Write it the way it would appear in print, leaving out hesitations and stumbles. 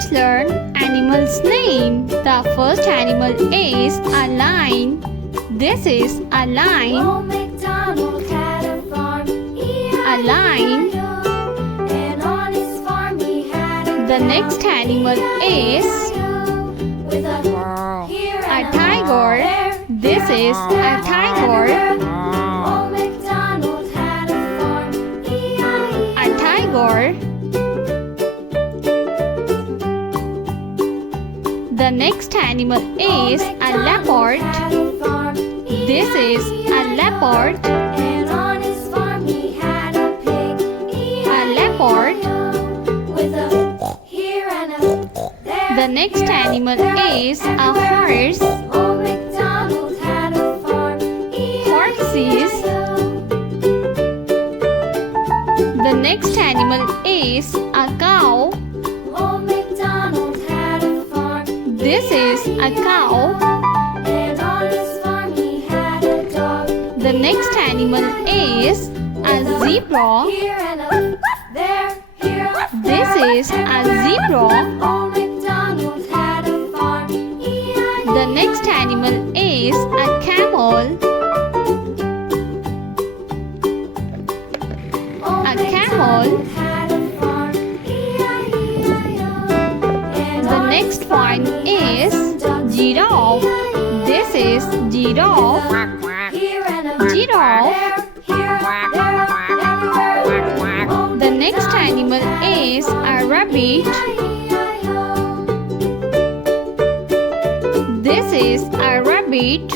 Let's learn animals' name. The first animal is a lion. This is a lion. Old MacDonald had a farm, A lion. and on his farm he had a The next animal is with a here a and tiger. there. This is a tiger. Old MacDonald had a farm, A tiger. The next animal is a leopard. This is a leopard. And on his farm he had a pig, A leopard. with a here and a there. The next animal is a horse. Old MacDonald had a farm, Horses. The next animal is a cow. Old MacDonald had a farm, This is a cow. and on his farm he had a dog. The next animal is a zebra. Here and a there, here and This there. is a zebra. Old MacDonald had a farm, The next animal is a camel. A camel. had a farm, and The on next one is giraffe. This is giraffe. here and a Giraffe. here, there, everywhere. The next animal is a rabbit. This is a rabbit.